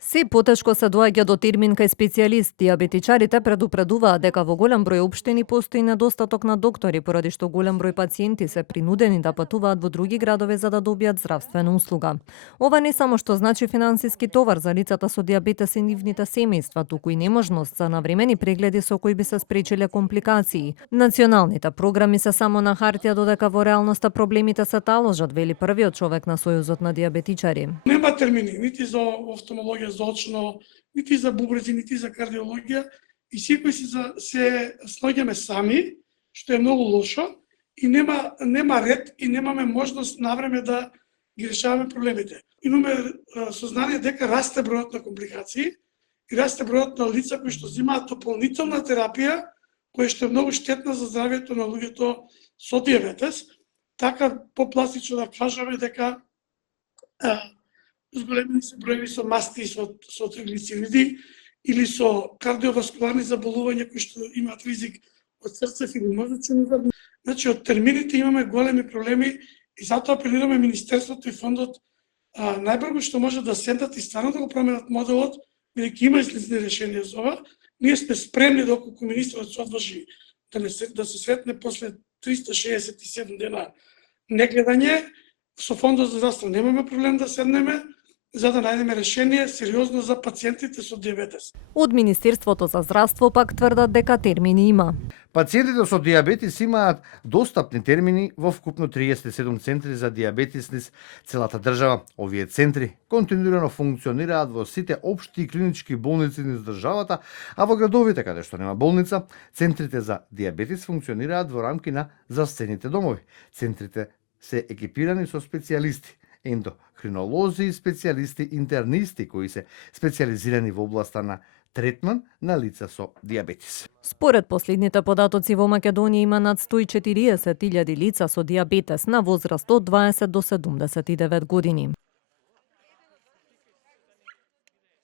Се потешко се доаѓа до термин кај специјалист. Диабетичарите предупредуваат дека во голем број општини постои недостаток на доктори, поради што голем број пациенти се принудени да патуваат во други градови за да добијат здравствена услуга. Ова не само што значи финансиски товар за лицата со диабетес и нивните семејства, туку и неможност за навремени прегледи со кои би се спречиле компликации. Националните програми се само на хартија, додека во реалноста проблемите се таложат, вели првиот човек на Сојузот на диабетичари. Нема термини, нити за офталмологија, за очно, нити за бубрези, нити за кардиологија, и секој се снаѓаме сами, што е многу лошо, и нема ред и немаме можност навреме да ги решаваме проблемите. Имаме сознание дека расте бројот на компликации и расте бројот на лица кои што земаат дополнителна терапија, која што е многу штетна за здравјето на луѓето со диабетес. Така попластично да кажеме дека зголемени се броеви со масти со триглицериди или со кардиоваскуларни заболувања кои што имаат ризик од срцев или мозочен удар. Значи, од термините имаме големи проблеми и затоа апелираме Министерството и фондот најбрзо што може да седнат и стварно да го променат моделот, бидејќи има излезни решенија за ова. Ние сме спремни доколку министерот се одлажи да се сретне после 367 дена негледање. Со фондот за здравство немаме проблем да седнеме за да најдеме решение сериозно за пациентите со диабетес. Од Министерството за здравство пак тврдат дека термини има. Пациентите со диабетис имаат достапни термини во вкупно 37 центри за диабетис низ целата држава. Овие центри континуирано функционираат во сите општи и клинички болници низ државата, а во градовите каде што нема болница, центрите за диабетис функционираат во рамки на здравствените домови. Центрите се екипирани со специјалисти, ендокринолози и специјалисти интернисти кои се специјализирани во областа на третман на лица со диабетис. Според последните податоци во Македонија има над 140.000 лица со диабетес на возраст од 20 до 79 години.